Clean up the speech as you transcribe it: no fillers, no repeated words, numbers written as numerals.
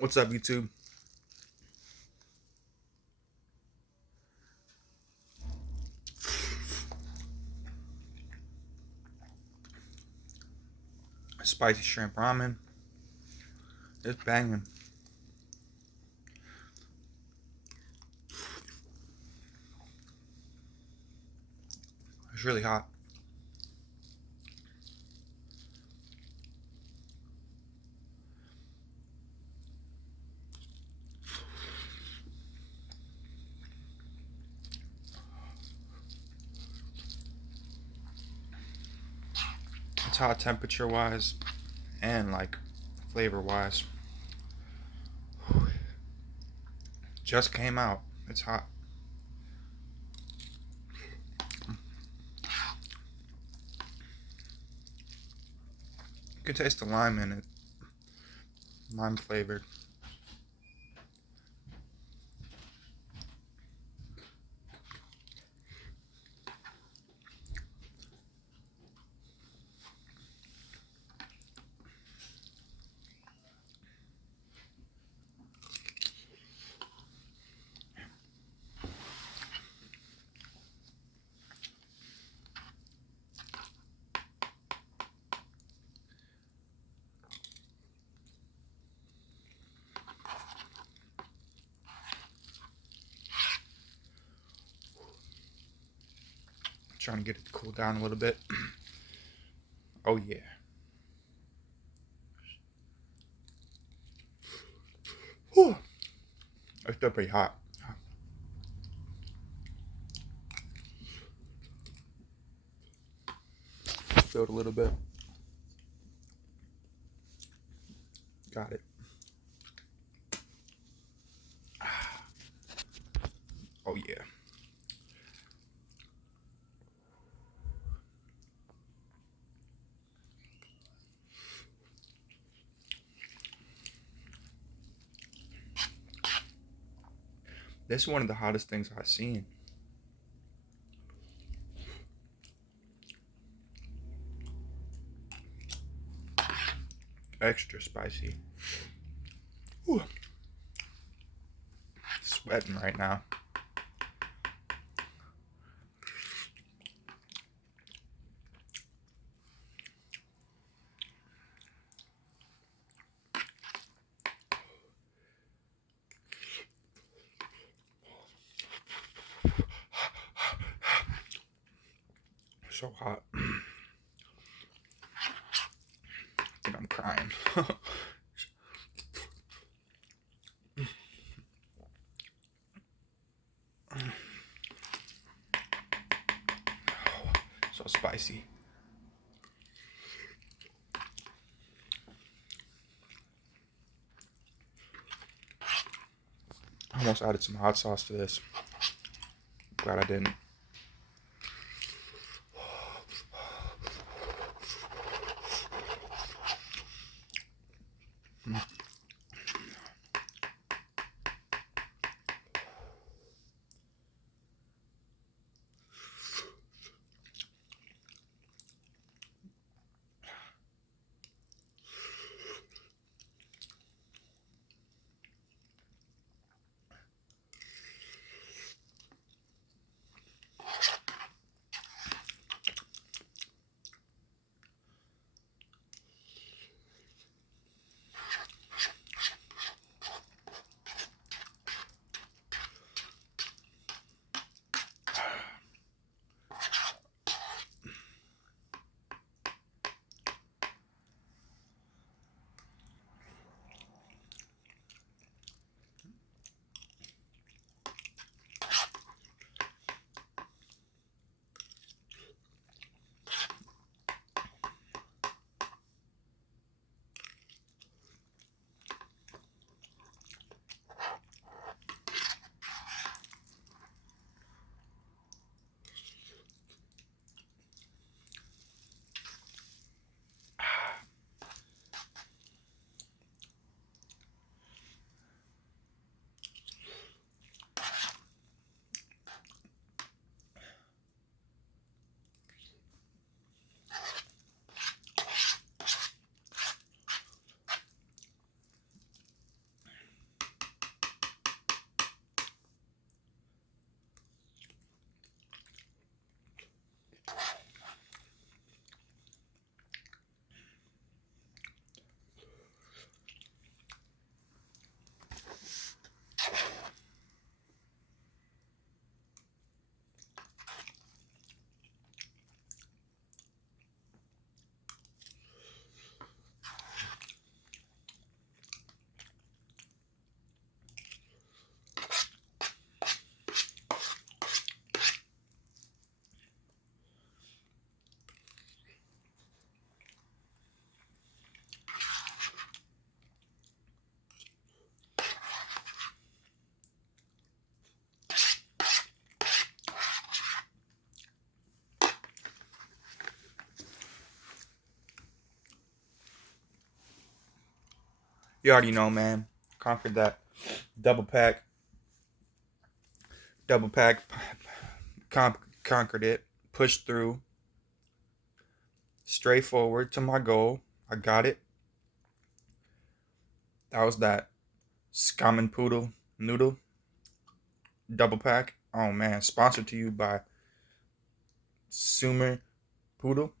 What's up, YouTube? Spicy shrimp ramen. It's banging. It's really hot. It's hot temperature wise and like flavor wise. Just came out. It's hot. You can taste the lime in it. Lime flavored. Trying to get it to cool down a little bit. Oh yeah. Whew. It's still pretty hot. Filled a little bit. Got it. Oh yeah. This is one of the hottest things I've seen. Extra spicy. Whew. Sweating right now. So hot. I think I'm crying. So spicy. I almost added some hot sauce to this. Glad I didn't. You already know, man. Conquered that double pack. Double pack. Conquered it. Pushed through. Straight forward to my goal. I got it. That was that Skamen Poodle noodle double pack. Oh man, sponsored to you by Sumer Poodle.